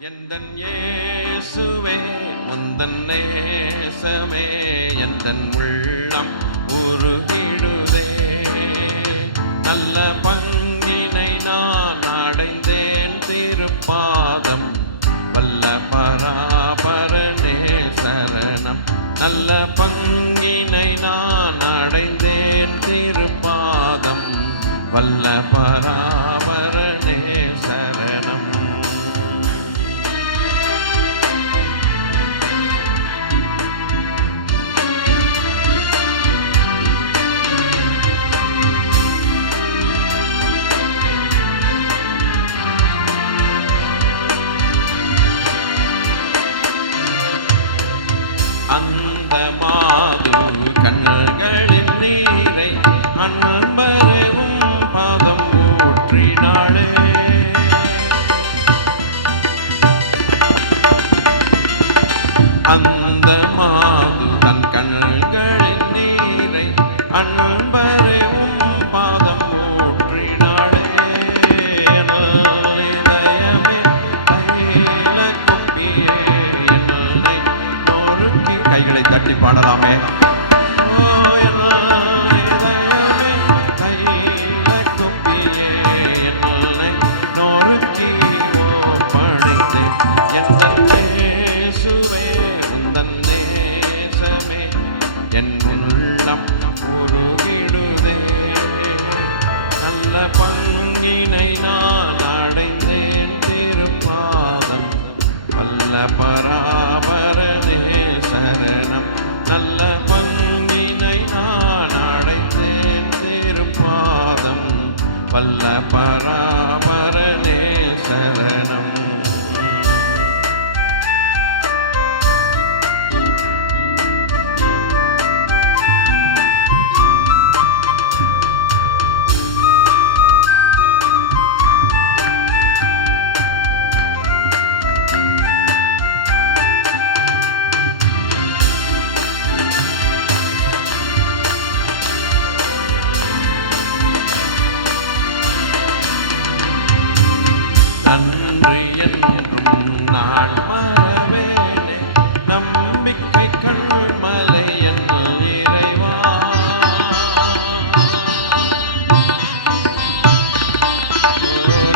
எந்தன் இயேசுவே உந்தன் நேசமே எந்தன் உள்ளம் உருகிடுதே. நல்ல பங்கினை நான் அடைந்தேன் திருப்பாதம் வல்ல பராபரனே சரணம். நல்ல பங்கினை நான் அடைந்தேன் திருப்பாதம் வல்ல பராபரனே சரணம். அந்த மாது கண்களின் நீரை அன்பரும் பாதம் ஊற்றினாளே. அந்த மாது தன் கண்களின் நீரை அன்பரும் பாதம் ஊற்றினாளே. இதயமே தைல குப்பியே என்னை நொறுக்கி. கைகளை தட்டி பாடலாமே. பராபரனே சரணம். நல்ல பங்கினை நான் அடைந்தேன் திருப்பாதம் வல்ல பராபரனே சரணம். அன்று என்றும் நான் மறவேனே நம்பிக்கை கண்மலை என் இறைவா.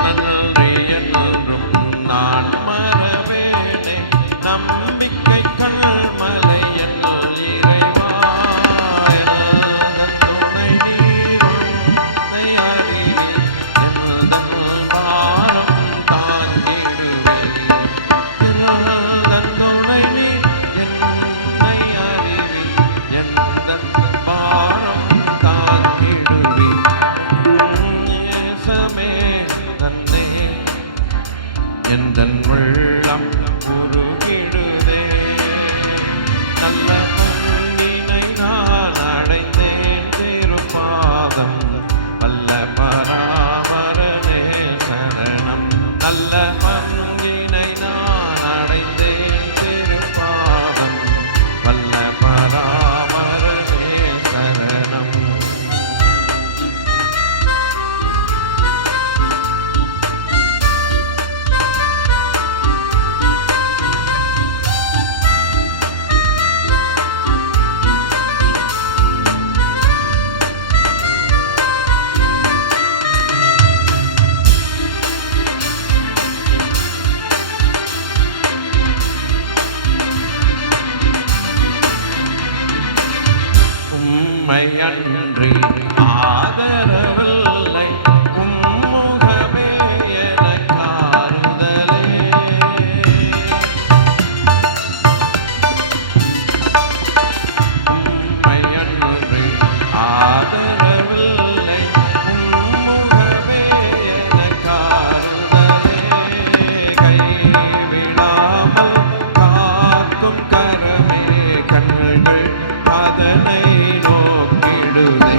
அன்று என்றும் நான் மறவேனே நம்பிக்கை கண்மலை என் இறைவா. எந்தன் துணை நீரும் அறிவி எந்தன் பாரம் எந்தன் உள்ளம் உருகிடுதே. நல்ல பங்கினை நான் அடைந்தேன் திருப்பாதம் வல்ல பராபரனே சரணம். நல்ல பங்கினை நான் அடைந்தேன் திருப்பாதம் வல்ல பராபரனே சரணம். உம்மையன்றி ஆதரவில்லை உம்முகமே எனக்காறுதலே. உம்மையன்றி ஆதரவில்லை உம்முகமே எனக்காறுதலே. கைவிடாமல் காக்கும் கரமே கண்கள் அதனை நோக்கிடுதே.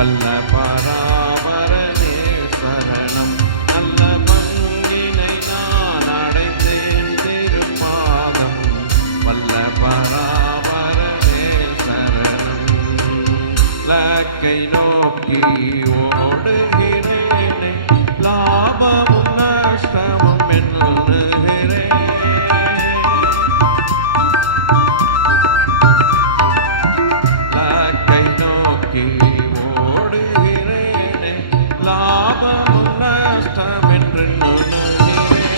வல்ல பராபரனே சரணம். நல்ல பங்கினை நான் அடைந்தேன் திருப்பாதம். வல்ல பராபரனே சரணம். லக்கை நோக்கி ஓடுகிறேனே, லாபமும் நஷ்டமும் எண்ணுகிறேன். லக்கை நோக்கி ஓடுகிறேனே, லாபமும் நஷ்டம் என்று எண்ணுகிறேன்.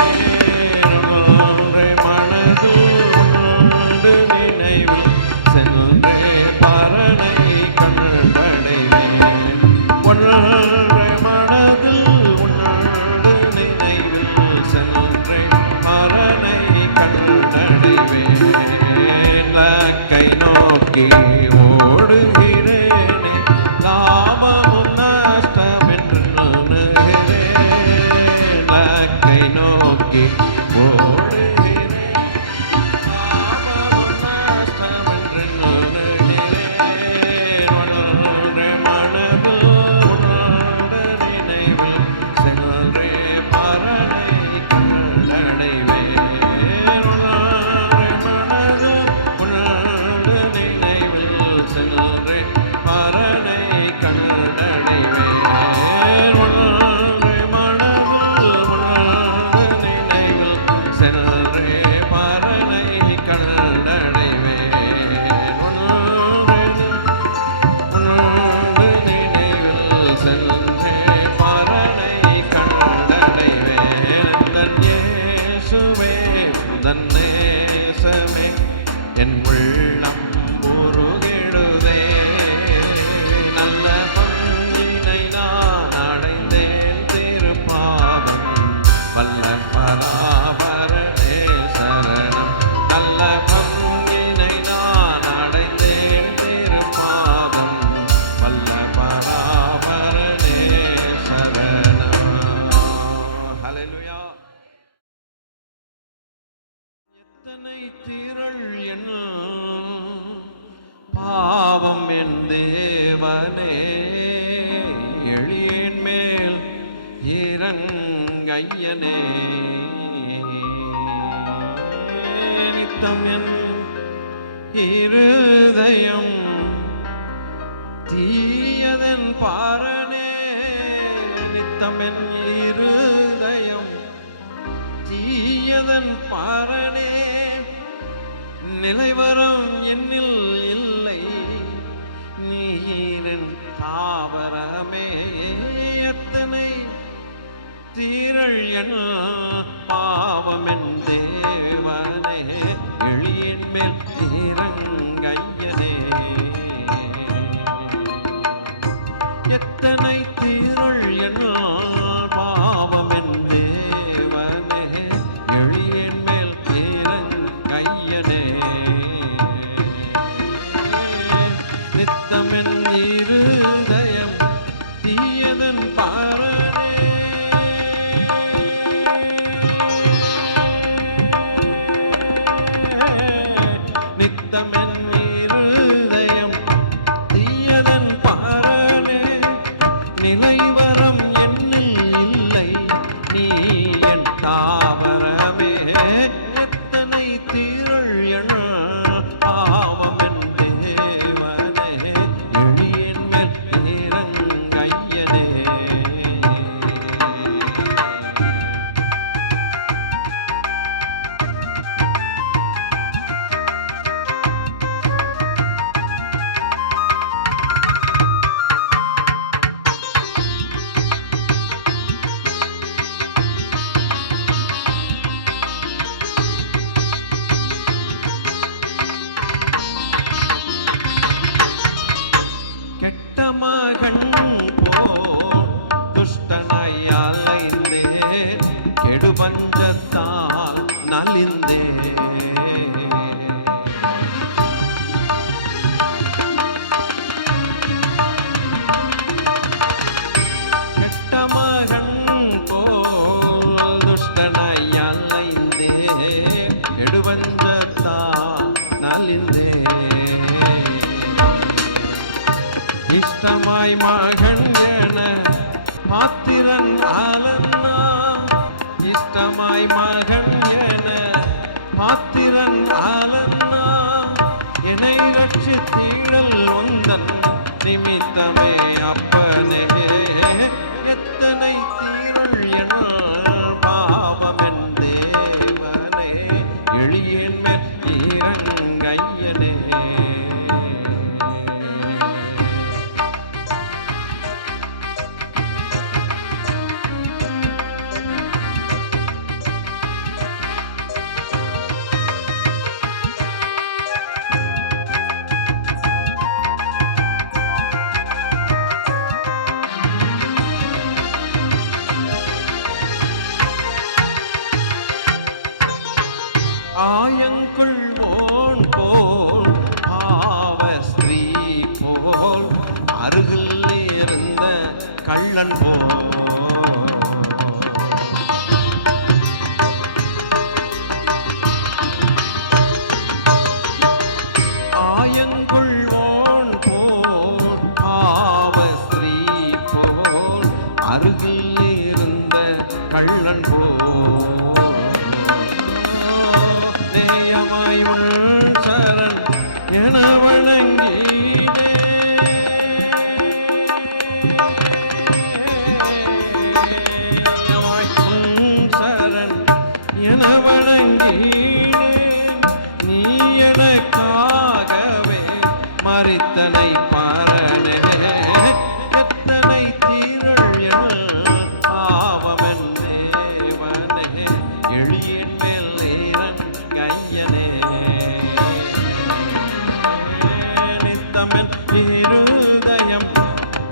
ஒன்றை மனதில் உண்டு நினைவில் சென்றே பரனை கண்டடைவேன். ஒன்றை மனதில் உண்டு நினைவில் சென்றே பரனை கண்டடைவேன். லக்கை நோக்கி ஓடுகிறேனே, லாபமும் நஷ்டம் என்று எண்ணுகிறேன். லக்கை நோக்கி ஓடுகிறேன், லாபமும் நஷ்டம் என்று எண்ணுகிறேன். ஒன்றை மனதில் உணர்ந்த நினைவில் சென்றே பரனை கண்டடைவேன். ஒன்றை மனதில் உணர்ந்த நினைவில் சென்றே பரனை கண்டடைவேன். ஒன்றை மனதில் உணர்ந்த நினைவில் சென்றே பரனை கண்டடைவேன். உணர்ந்து நினைவில் சென்றே பரனை கண்டடைவேன். தன் இயேசுவே தன் நேசமே என் உள்ளம் உருகிடுதே. நல்ல பங்கினை நான் அடைந்தேன் திருப்பாதம். வல்ல பராபரனே சரணம். நல்ல பங்கினை நான் அடைந்தேன் திருப்பாதம். வல்ல பராபரனே சரணம். ஹல்லேலூயா. எத்தனை திரள் என் பாவம் என் தேவனே, எளியேன் மேல் இறங்கையனே. நித்தம் என் இருதயம் தீயதன் பாரனே. நித்தம் என் இருதயம் தீயதன் பாரனே. நிலைவரம் என்னில் இல்லை, நீரின் தாவரமே. எத்தனை தீரள் என் பாவம் என் தேவனே, எளியேன் மேல் இறங்கையனே. எத்தனை தீரள் என் பாவம் என் தேவனே, எளியேன் மேல் இறங்கையனே. நித்தமென் இருதயம் தீயதன் பாரனே. நித்தமென் இருதயம் தீயதன் பாரனே. நிலைவரம் என்னில் இல்லை, நீ என் தாவரமே. எத்தனை தீரள் என் பாவம் என் தேவனே, எளியேன் மேல் இறங்கையனே. கெட்ட மகன் போல் துஷ்டனாய் அலைந்தேன், கெடு பஞ்சத்தால் நலிந்தேன். கெட்ட மகன் போல் துஷ்டனாய் அலைந்தேன், கெடு பஞ்சத்தால் நலிந்தேன். இஷ்டமாய் மகன் என பாத்திரன் ஆலன்னா இஷ்டமாய் மகன் என பாத்திரன் ஆலன்னா என்னை ரட்சித்தீழல் உந்தன் நிமித்தமே அப்பனே எத்தனை தீரள் என பாவமென் தேவனே எளியேன் மெய்யரங்கையனே ஆயங்குள்வோன் போல் பாவஸ்திரீ போல் அருகில் இருந்த கள்ளன் போல் ஆயங்குள்வோன் போல் பாவஸ்திரீ போல் அருகில் இருந்த கள்ளன் போல் சரண் என வணங்கினே சரண் என வணங்கினே நீ எனக்காகவே மறித்தனை பாரனே எத்தனை தீரள் என பாவமென் தேவனே எளியேன் மேல் கையனே நித்தமென் இருதயம்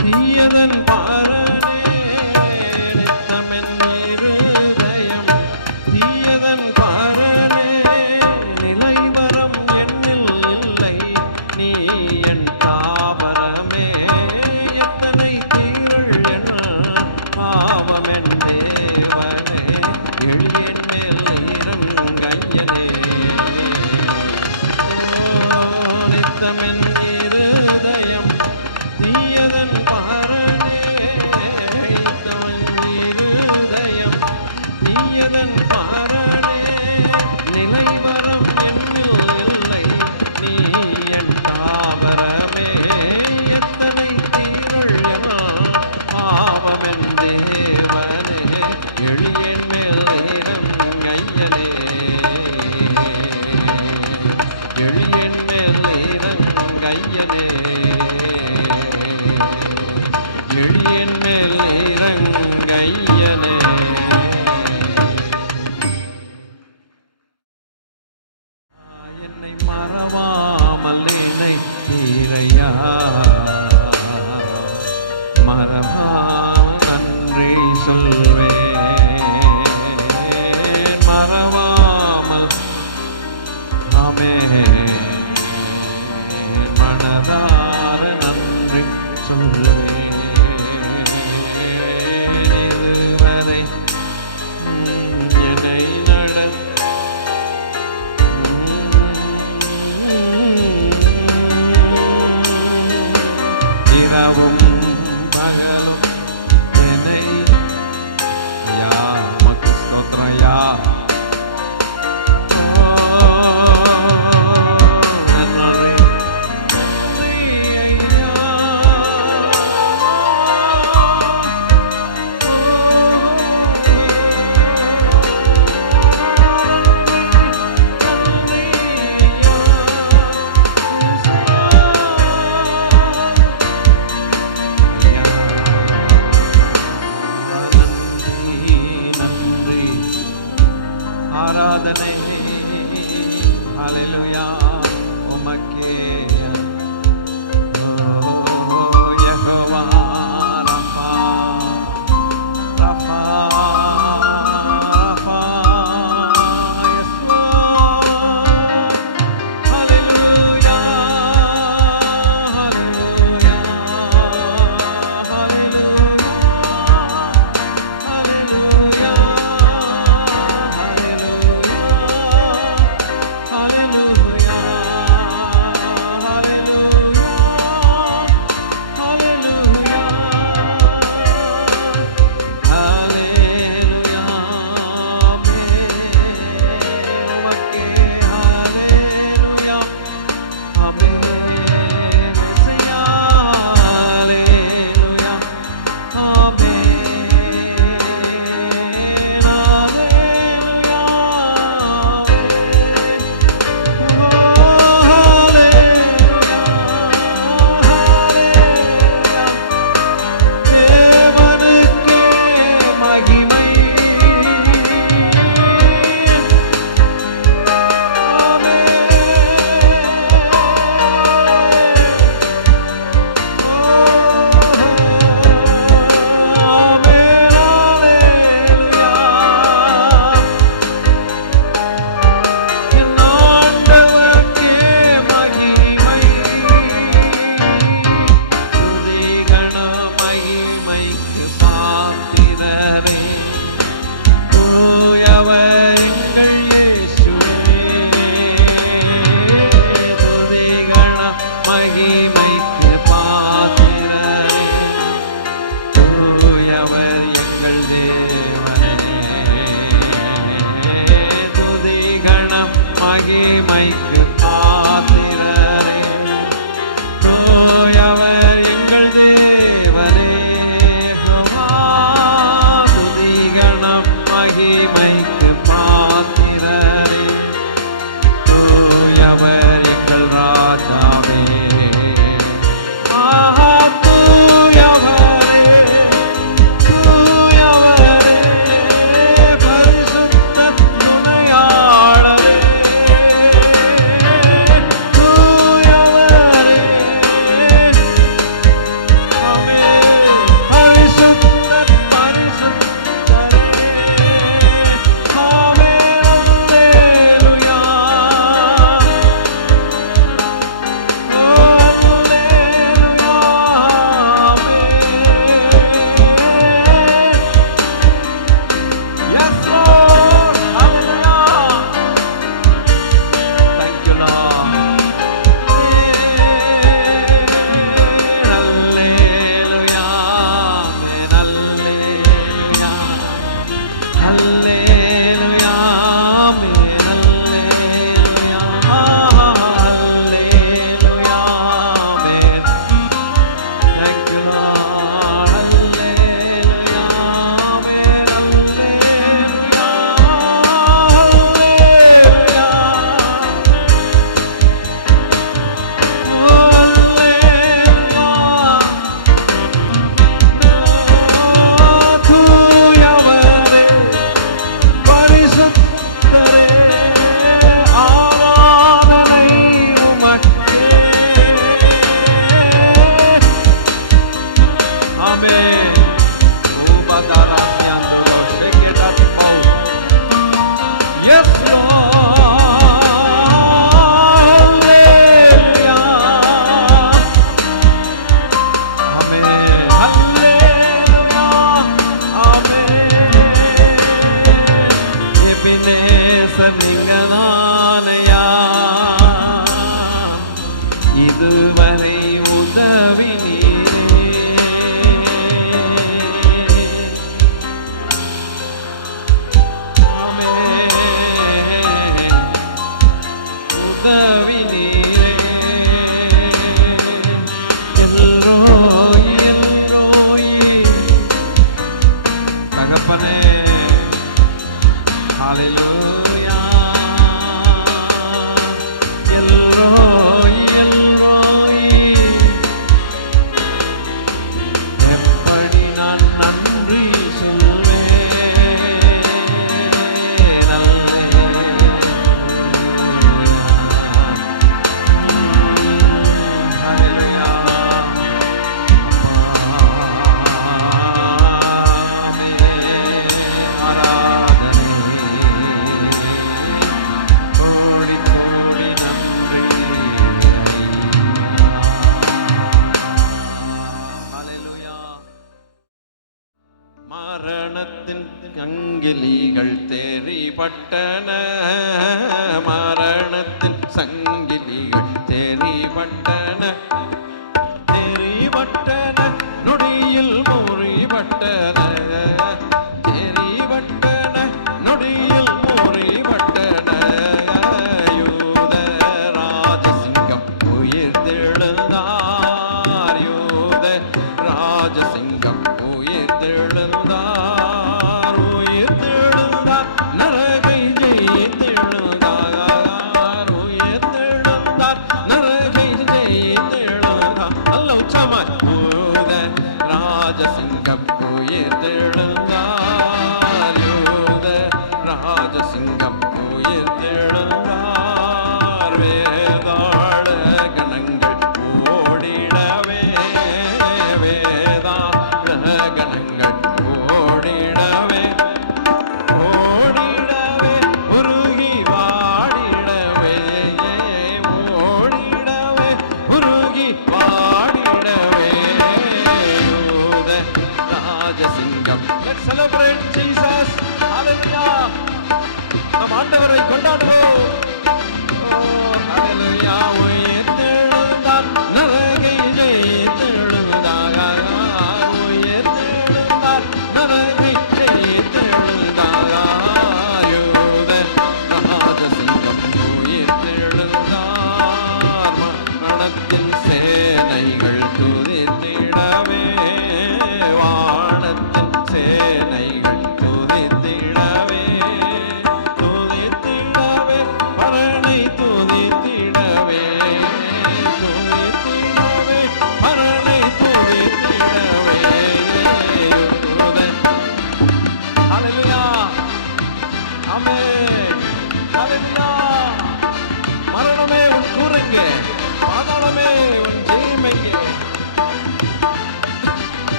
தீயதன் பாரனே நித்தமென் இருதயம் தீயதன் பாரனே நிலைவரம் என்னில் இல்லை நீ என் தாவரமே எத்தனை தீரள் என பாவமென் தேவனே எளியேன் மேல் கையனே நித்தமென் இருதயம் தீயதன் பாரனே நித்தமென் இருதயம் தீயதன் பாரனே நிலைவரம் என்னில் இல்லை நீ என் தாவரமே எத்தனை தீரள் என பாவமென் தேவனே எளியேன் மேல் கையனே எளியேன் மேல் மகிமைக்கு பாத்திரரே, தூயவர் எங்கள் தேவனே. துதி கணம் மகிமைக்கு பாத்திரரே, தூயவர் எங்கள் தேவனே. துதி கணம் மகிமைக்கு பாத்திரரே, தூயவர் எங்கள் ராஜாவே. ஆஹா தூயவரே, தூயவரே, பரிசுத்த துணையாளரே, தூயவரே, ஆமென். பரிசுத்த பரிசுத்தரே, ஆமென். அல்லேலூயா, இதுவரை உதவி உதவி நீரே. எல்லோய் எல்லோய் தகப்பனே, ஹல்லேலூயா. எல்லோய் எல்லோய், எப்படி நான் நன்றி சொல்வேன். ஹல்லேலூயா, ஆராதனை கோடி கோடி நன்றி. ஹல்லேலூயா. மரணத்தின் சங்கிலிகள் தெரிபட்டன, மரணத்தின் சங்கிலிகள் தெரிபட்டன, தெரிபட்டன, நொடியில் முறிபட்டன, தெரிபட்டன, நொடியில் முறிபட்டன. யூத ராஜசிங்கம் உயிர்த்தெழுந்தார், யூத ராஜசிங்கம் உயிர்த்தெழுந்தார், உயிர்த்தெழுந்தார், நரகை ஜெயித்தெழுந்தார், உயிர்த்தெழுந்தார், நரகை ஜெயித்தெழுந்தார். நல்ல உச்சமாய் யூத ராஜசிங்கம் உயிர்த்தெழுந்தார், யூத ராஜசிங்கம் உயிர்த்தெழுந்தார். வேதாள கணங்கள் ஓடிடவே, வேதாள கணங்கள் ஓடிடவே, ஓடிடவே, உருகி வாடிடவே, ஓடிடவே, உருகி வாடிடவே. யூத Rajasingham. Let's celebrate Jesus. Hallelujah. நம் ஆண்டவரை கொண்டாடுவோம். ஹல்லேலூயா. உயிர்த்தெழுந்தார்,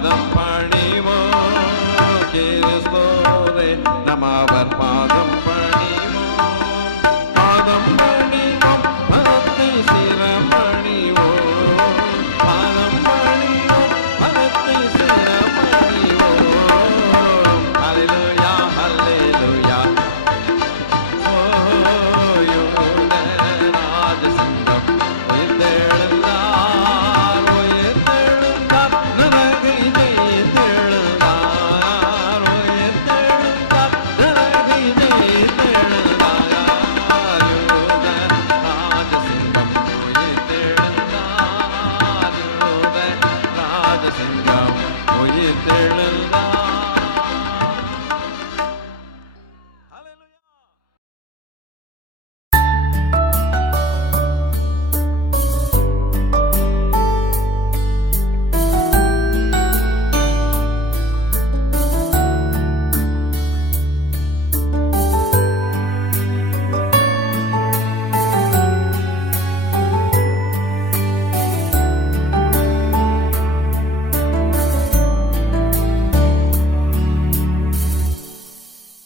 பாதம் பணிவோம் கிறிஸ்துவே நம் அவர் பாதம் பணிவோம் பாதம் பணிவோம் பதத்தை சிரமணிவோம் பாதம் பணிவோம் பதத்தை சிரமணிவோம் ஹல்லேலூயா ஹல்லேலூயா ஓ யூத ராஜசிங்கம் உயிர்த்தெழுந்தார் உயிர்த்தெழுந்தார் நரகை ஜெயித்தெழுந்தார் உயிர்த்தெழுந்தார் நரகை ஜெயித்தெழுந்தார் யூத ராஜசிங்கம் உயிர்த்தெழுந்தார் யூத ராஜசிங்கம் உயிர்த்தெழுந்தார்